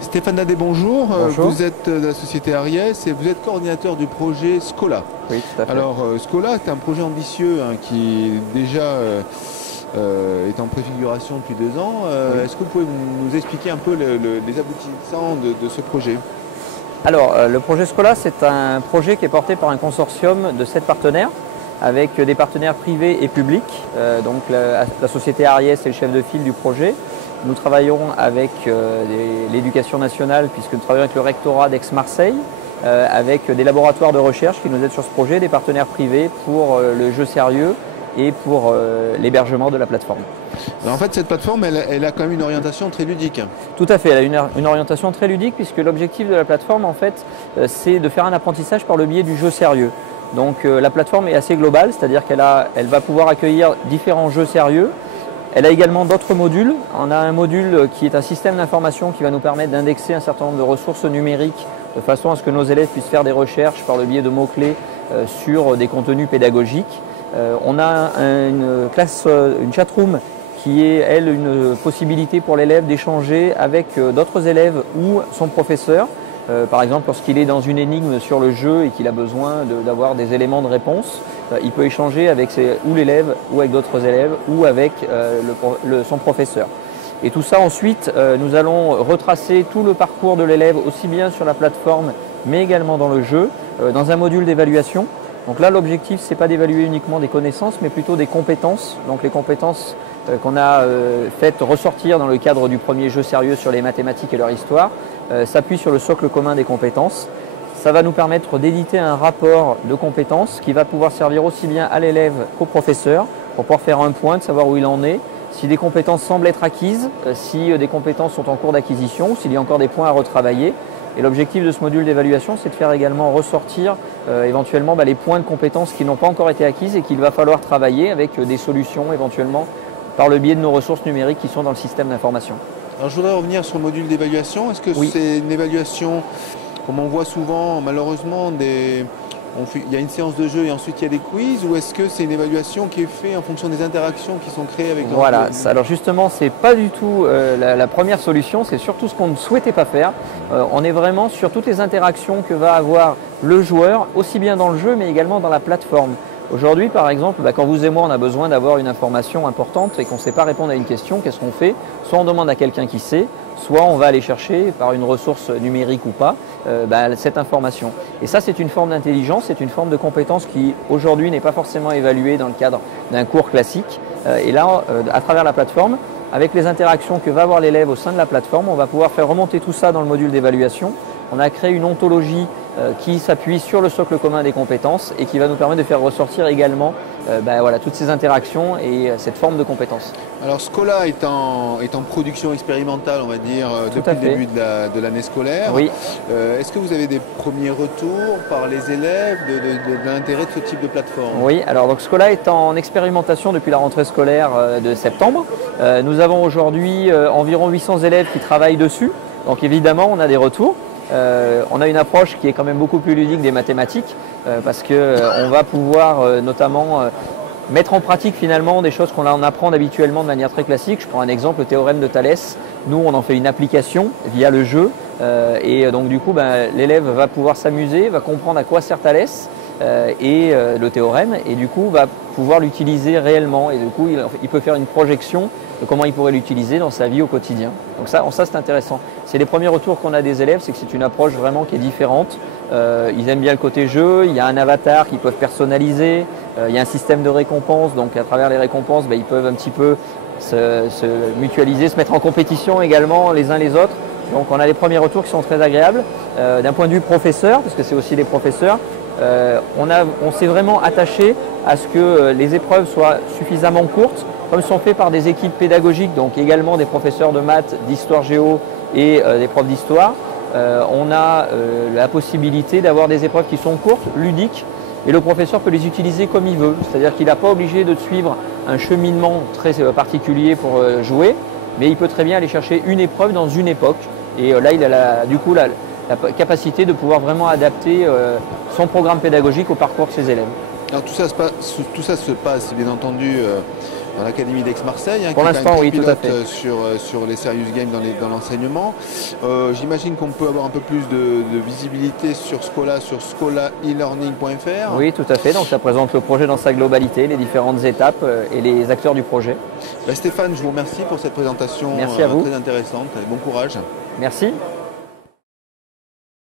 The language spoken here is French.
Stéphane Dadé, bonjour. Bonjour. Vous êtes de la société Ariès et vous êtes coordinateur du projet Scola. Oui, tout à fait. Alors, Scola, c'est un projet ambitieux qui déjà est en préfiguration depuis 2 ans. Oui. Est-ce que vous pouvez nous expliquer un peu les aboutissants de ce projet? Alors, le projet Scola, c'est un projet qui est porté par un consortium de 7 partenaires, avec des partenaires privés et publics. Donc, la société Ariès est le chef de file du projet. Nous travaillons avec l'éducation nationale, puisque nous travaillons avec le rectorat d'Aix-Marseille, avec des laboratoires de recherche qui nous aident sur ce projet, des partenaires privés pour le jeu sérieux et pour l'hébergement de la plateforme. Alors, en fait, cette plateforme, elle a quand même une orientation très ludique. Tout à fait, elle a une orientation très ludique, puisque l'objectif de la plateforme, en fait, c'est de faire un apprentissage par le biais du jeu sérieux. Donc la plateforme est assez globale, c'est-à-dire qu'elle va pouvoir accueillir différents jeux sérieux. Elle a également d'autres modules. On a un module qui est un système d'information qui va nous permettre d'indexer un certain nombre de ressources numériques de façon à ce que nos élèves puissent faire des recherches par le biais de mots-clés sur des contenus pédagogiques. On a une chatroom qui est, elle, une possibilité pour l'élève d'échanger avec d'autres élèves ou son professeur. Par exemple, lorsqu'il est dans une énigme sur le jeu et qu'il a besoin d'avoir des éléments de réponse, il peut échanger avec ou l'élève ou avec d'autres élèves ou avec son professeur. Et tout ça ensuite, nous allons retracer tout le parcours de l'élève aussi bien sur la plateforme mais également dans le jeu, dans un module d'évaluation. Donc là, l'objectif, ce n'est pas d'évaluer uniquement des connaissances, mais plutôt des compétences. Donc les compétences qu'on a faites ressortir dans le cadre du premier jeu sérieux sur les mathématiques et leur histoire s'appuient sur le socle commun des compétences. Ça va nous permettre d'éditer un rapport de compétences qui va pouvoir servir aussi bien à l'élève qu'au professeur pour pouvoir faire un point, de savoir où il en est, si des compétences semblent être acquises, si des compétences sont en cours d'acquisition, s'il y a encore des points à retravailler. Et l'objectif de ce module d'évaluation, c'est de faire également ressortir éventuellement les points de compétences qui n'ont pas encore été acquises et qu'il va falloir travailler avec des solutions éventuellement par le biais de nos ressources numériques qui sont dans le système d'information. Alors, je voudrais revenir sur le module d'évaluation. Est-ce que Oui. c'est une évaluation, comme on voit souvent, malheureusement, il y a une séance de jeu et ensuite il y a des quiz, ou est-ce que c'est une évaluation qui est faite en fonction des interactions qui sont créées avec Voilà, alors justement, c'est pas du tout la première solution, c'est surtout ce qu'on ne souhaitait pas faire. On est vraiment sur toutes les interactions que va avoir le joueur, aussi bien dans le jeu, mais également dans la plateforme. Aujourd'hui, par exemple, quand vous et moi, on a besoin d'avoir une information importante et qu'on ne sait pas répondre à une question, qu'est-ce qu'on fait? Soit on demande à quelqu'un qui sait, soit on va aller chercher par une ressource numérique ou pas cette information. Et ça, c'est une forme d'intelligence, c'est une forme de compétence qui aujourd'hui n'est pas forcément évaluée dans le cadre d'un cours classique. Et là, à travers la plateforme, avec les interactions que va avoir l'élève au sein de la plateforme, on va pouvoir faire remonter tout ça dans le module d'évaluation. On a créé une ontologie qui s'appuie sur le socle commun des compétences et qui va nous permettre de faire ressortir également toutes ces interactions et cette forme de compétences. Alors, Scola est en production expérimentale, on va dire, depuis le début de l'année scolaire. Oui. Est-ce que vous avez des premiers retours par les élèves de l'intérêt de ce type de plateforme? Oui, alors donc Scola est en expérimentation depuis la rentrée scolaire de septembre. Nous avons aujourd'hui environ 800 élèves qui travaillent dessus. Donc évidemment, on a des retours. On a une approche qui est quand même beaucoup plus ludique des mathématiques parce qu'on va pouvoir notamment mettre en pratique finalement des choses qu'on apprend habituellement de manière très classique. Je prends un exemple, le théorème de Thalès. Nous, on en fait une application via le jeu et donc du coup, l'élève va pouvoir s'amuser, va comprendre à quoi sert Thalès et le théorème et du coup va pouvoir l'utiliser réellement et du coup, il peut faire une projection de comment il pourrait l'utiliser dans sa vie au quotidien. Donc ça c'est intéressant. C'est les premiers retours qu'on a des élèves, c'est que c'est une approche vraiment qui est différente. Ils aiment bien le côté jeu, il y a un avatar qu'ils peuvent personnaliser, il y a un système de récompenses, donc à travers les récompenses, ils peuvent un petit peu se mutualiser, se mettre en compétition également les uns les autres. Donc on a les premiers retours qui sont très agréables. D'un point de vue professeur, parce que c'est aussi les professeurs, on s'est vraiment attaché à ce que les épreuves soient suffisamment courtes, comme sont faites par des équipes pédagogiques, donc également des professeurs de maths, d'histoire géo et des profs d'histoire. On a la possibilité d'avoir des épreuves qui sont courtes, ludiques, et le professeur peut les utiliser comme il veut. C'est-à-dire qu'il n'a pas obligé de suivre un cheminement très particulier pour jouer, mais il peut très bien aller chercher une épreuve dans une époque. Et là, il a la capacité de pouvoir vraiment adapter son programme pédagogique au parcours de ses élèves. Alors tout ça se passe bien entendu dans l'Académie d'Aix-Marseille, Pour qui est l'instant, un oui, tout à pilote fait. sur les serious games dans l'enseignement. J'imagine qu'on peut avoir un peu plus de visibilité sur Schola, sur scolaelearning.fr. Oui, tout à fait. Donc ça présente le projet dans sa globalité, les différentes étapes et les acteurs du projet. Stéphane, je vous remercie pour cette présentation Merci à vous. très intéressante. Bon courage. Merci.